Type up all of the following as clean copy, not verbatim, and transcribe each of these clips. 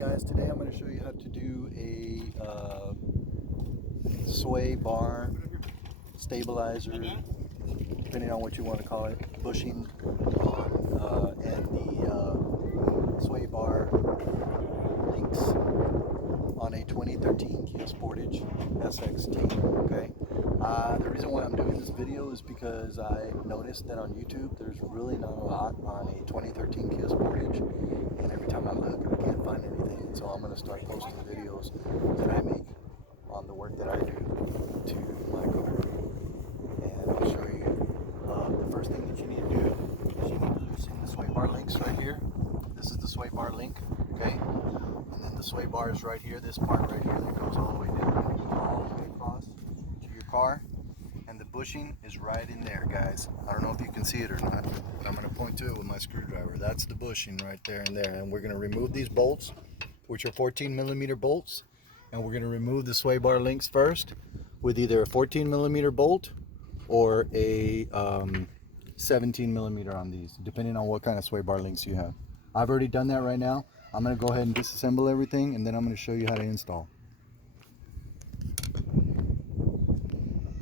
Guys, today I'm going to show you how to do a sway bar stabilizer, depending on what you want to call it, bushing on and the sway bar links on a 2013 Kia Sportage SXT. Okay, the reason why I'm doing this video is because I noticed that on YouTube there's really not a lot on a 2013 Kia Sportage, and every time I look I can't find anything. So I'm going to start posting videos that I make on the work that I do to my car, and I'll show you. The first thing that you need to do is you need to loosen the sway bar links right here. This is the sway bar link, okay? And then the sway bar is right here, this part right here that goes all the way down and goes all the way across to your car. And the bushing is right in there, guys. I don't know if you can see it or not, but I'm going to point to it with my screwdriver. That's the bushing right there and there. And we're going to remove these bolts, which are 14mm bolts. And we're going to remove the sway bar links first with either a 14mm bolt or a 17mm on these, depending on what kind of sway bar links you have. I've already done that right now. I'm going to go ahead and disassemble everything, and then I'm going to show you how to install.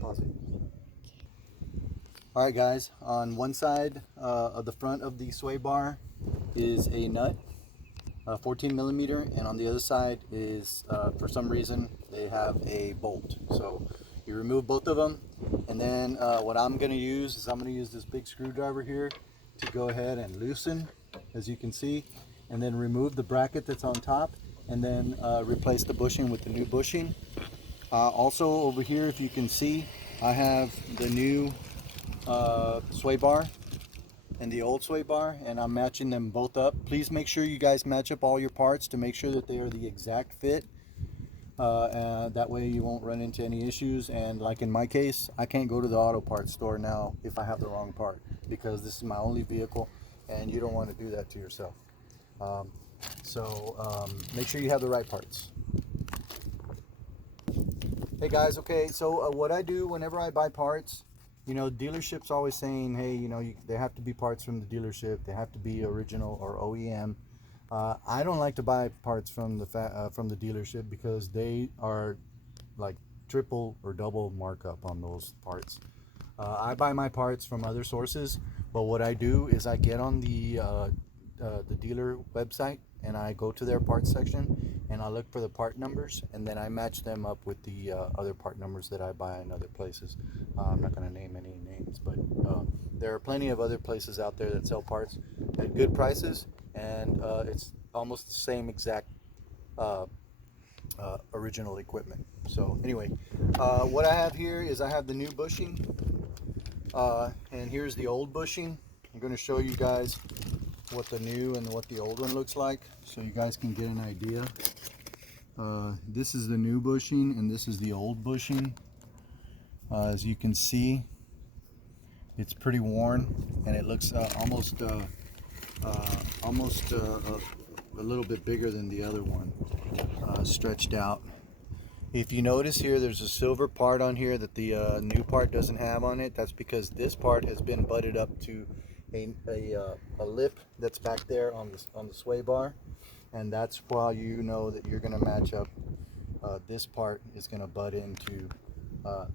Pause it. Alright guys, on one side of the front of the sway bar is a nut, 14mm, and on the other side is, for some reason, they have a bolt. So you remove both of them, and then what I'm going to use is I'm going to use this big screwdriver here to go ahead and loosen, as you can see, and then remove the bracket that's on top, and then replace the bushing with the new bushing. Also over here, if you can see, I have the new sway bar and the old sway bar, and I'm matching them both up. Please make sure you guys match up all your parts to make sure that they are the exact fit. That way you won't run into any issues. And like in my case, I can't go to the auto parts store now if I have the wrong part, because this is my only vehicle and you don't want to do that to yourself. Make sure you have the right parts. Hey guys, okay, so what I do whenever I buy parts, you know, dealerships always saying, hey, you know, they have to be parts from the dealership, they have to be original or OEM. I don't like to buy parts from the dealership because they are like triple or double markup on those parts. I buy my parts from other sources, but what I do is I get on the dealer website and I go to their parts section and I look for the part numbers, and then I match them up with the other part numbers that I buy in other places. I'm not going to name any names, but there are plenty of other places out there that sell parts at good prices, and it's almost the same exact original equipment. So anyway, what I have here is I have the new bushing, and here's the old bushing. I'm going to show you guys what the new and what the old one looks like, so you guys can get an idea. This is the new bushing and this is the old bushing. As you can see, it's pretty worn and it looks almost a little bit bigger than the other one, stretched out. If you notice here, there's a silver part on here that the new part doesn't have on it. That's because this part has been butted up to a lip that's back there on the sway bar, and that's why you know that you're going to match up. This part is going to butt into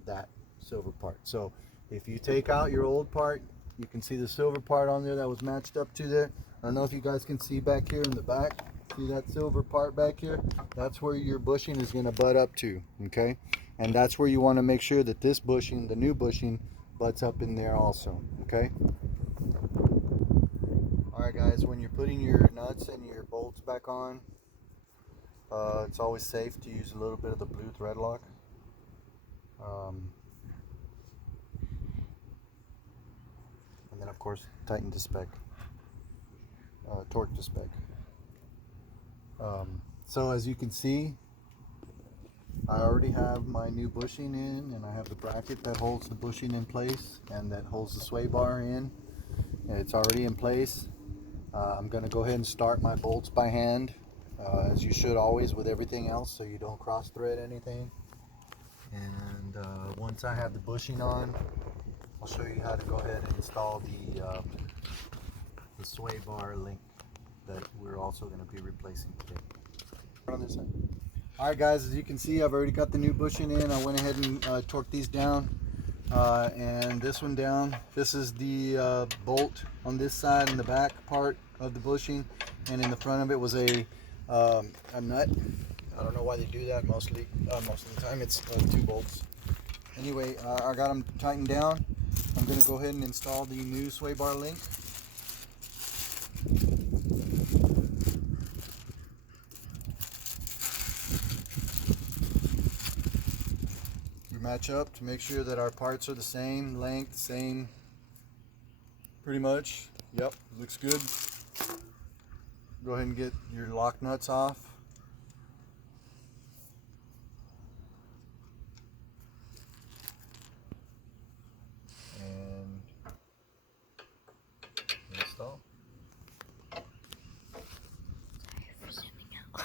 that silver part. So if you take out your old part, you can see the silver part on there that was matched up to there. I don't know if you guys can see back here in the back. See that silver part back here? That's where your bushing is going to butt up to, okay? And that's where you want to make sure that this bushing, the new bushing, butts up in there also, okay? Alright guys, when you're putting your nuts and your bolts back on, it's always safe to use a little bit of the blue thread lock. And then of course tighten to spec, torque to spec. So as you can see, I already have my new bushing in, and I have the bracket that holds the bushing in place and that holds the sway bar in, and it's already in place. I'm going to go ahead and start my bolts by hand, as you should always with everything else, so you don't cross thread anything. And once I have the bushing on, I'll show you how to go ahead and install the sway bar link that we're also going to be replacing today. on this side. All right, guys, as you can see, I've already got the new bushing in. I went ahead and torqued these down, and this one down. This is the bolt on this side and the back part of the bushing, and in the front of it was a nut. I don't know why they do that. Most of the time, it's 2 bolts. Anyway, I got them tightened down. I'm going to go ahead and install the new sway bar link. We match up to make sure that our parts are the same length, same, pretty much. Yep, looks good. Go ahead and get your lock nuts off. And install. Sorry for zooming out.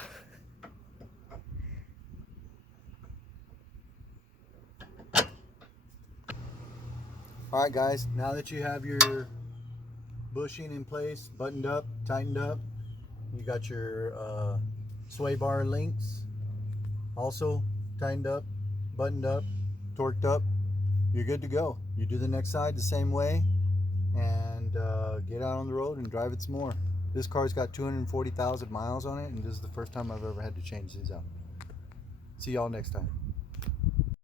Alright guys, now that you have your bushing in place, buttoned up, tightened up, you got your sway bar links also tightened up, buttoned up, torqued up, you're good to go. You do the next side the same way and get out on the road and drive it some more. This car's got 240,000 miles on it, and this is the first time I've ever had to change these out. See y'all next time.